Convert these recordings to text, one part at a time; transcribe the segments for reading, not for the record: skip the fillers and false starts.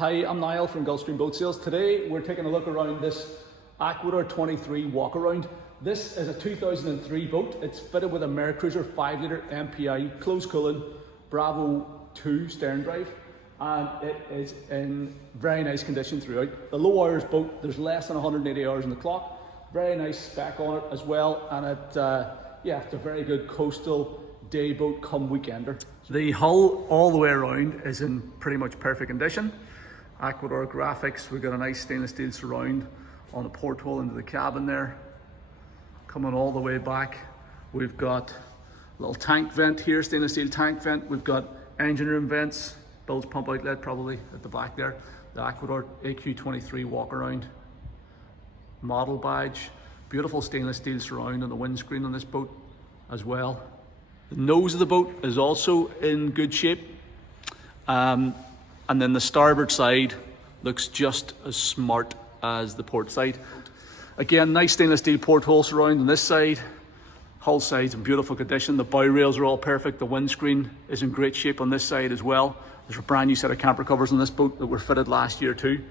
Hi, I'm Niall from Gulfstream Boat Sales. Today we're taking a look around this Aquador 23 walk around. This is a 2003 boat. It's fitted with a Mercruiser 5 litre MPI closed cooling Bravo 2 stern drive, and it is in very nice condition throughout. The low hours boat, there's less than 180 hours on the clock. Very nice spec on it as well, and it's a very good coastal day boat come weekender. The hull all the way around is in pretty much perfect condition. Aquador graphics, we've got a nice stainless steel surround on the porthole into the cabin there. Coming all the way back, we've got a little tank vent here, stainless steel tank vent. We've got engine room vents, bilge pump outlet probably at the back there. The Aquador AQ23 walk around model badge. Beautiful stainless steel surround on the windscreen on this boat as well. The nose of the boat is also in good shape. And then the starboard side looks just as smart as the port side. Again, nice stainless steel porthole surround on this side. Hull side's in beautiful condition. The bow rails are all perfect. The windscreen is in great shape on this side as well. There's a brand new set of camper covers on this boat that were fitted last year too.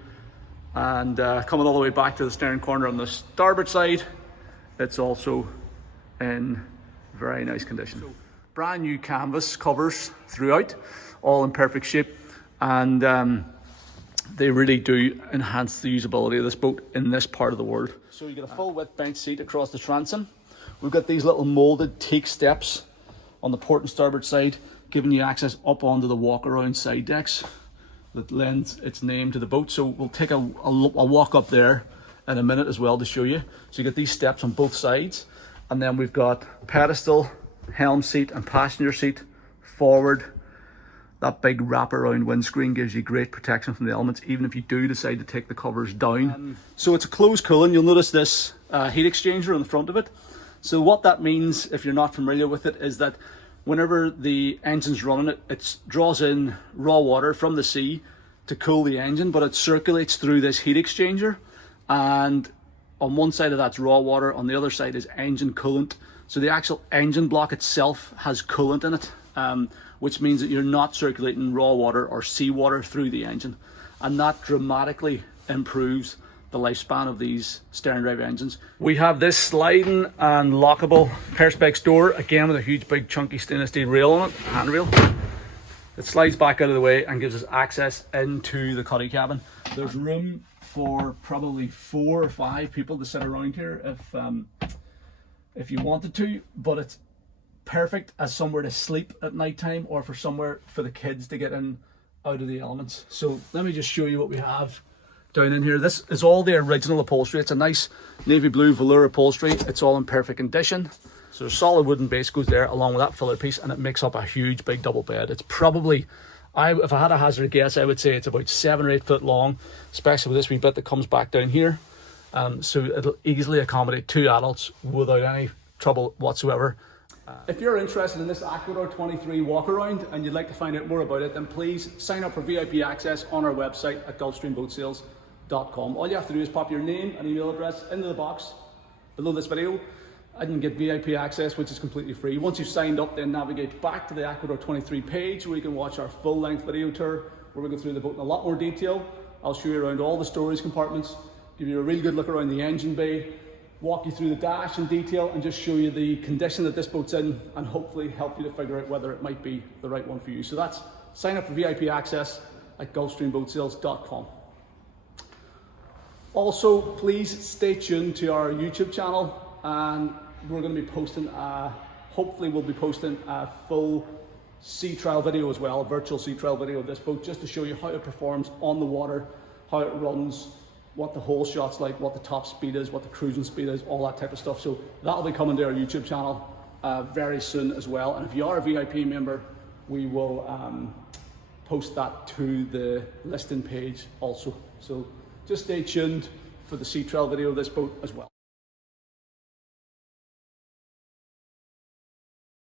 And coming all the way back to the stern corner on the starboard side, it's also in very nice condition. So, brand new canvas covers throughout, all in perfect shape. And they really do enhance the usability of this boat in this part of the world. So you get a full width bench seat across the transom. We've got these little molded teak steps on the port and starboard side, giving you access up onto the walk around side decks that lends its name to the boat. So we'll take a walk up there in a minute as well to show you. So you get these steps on both sides, and then we've got pedestal, helm seat and passenger seat forward. That big wraparound windscreen gives you great protection from the elements, even if you do decide to take the covers down. So it's a closed cooling. You'll notice this heat exchanger on the front of it. So what that means, if you're not familiar with it, is that whenever the engine's running, it draws in raw water from the sea to cool the engine, but it circulates through this heat exchanger. And on one side of that's raw water, on the other side is engine coolant. So the actual engine block itself has coolant in it, which means that you're not circulating raw water or seawater through the engine. And that dramatically improves the lifespan of these stern drive engines. We have this sliding and lockable perspex door, again with a huge big chunky stainless steel rail on it, handrail. It slides back out of the way and gives us access into the cuddy cabin. There's room for probably 4 or 5 people to sit around here if you wanted to, but it's perfect as somewhere to sleep at night time, or for somewhere for the kids to get in out of the elements. So let me just show you what we have down in here. This is all the original upholstery. It's a nice navy blue velour upholstery. It's all in perfect condition. So a solid wooden base goes there along with that filler piece, and it makes up a huge big double bed. It's probably, if I had a hazard guess, I would say it's about 7 or 8 foot long, especially with this wee bit that comes back down here. So it'll easily accommodate 2 adults without any trouble whatsoever. If you're interested in this Aquador 23 walk around and you'd like to find out more about it, then please sign up for VIP access on our website at gulfstreamboatsales.com. All you have to do is pop your name and email address into the box below this video and you can get VIP access, which is completely free. Once you've signed up, then navigate back to the Aquador 23 page where you can watch our full-length video tour where we go through the boat in a lot more detail. I'll show you around all the storage compartments, give you a really good look around the engine bay, walk you through the dash in detail, and just show you the condition that this boat's in, and hopefully help you to figure out whether it might be the right one for you. So that's sign up for VIP access at gulfstreamboatsales.com. Also, please stay tuned to our YouTube channel, and we're going to be posting, hopefully we'll be posting a full sea trial video as well, a virtual sea trial video of this boat, just to show you how it performs on the water, how it runs, what the whole shot's like, what the top speed is, what the cruising speed is, all that type of stuff. So that'll be coming to our YouTube channel very soon as well. And if you are a VIP member, we will post that to the listing page also. So just stay tuned for the sea trial video of this boat as well.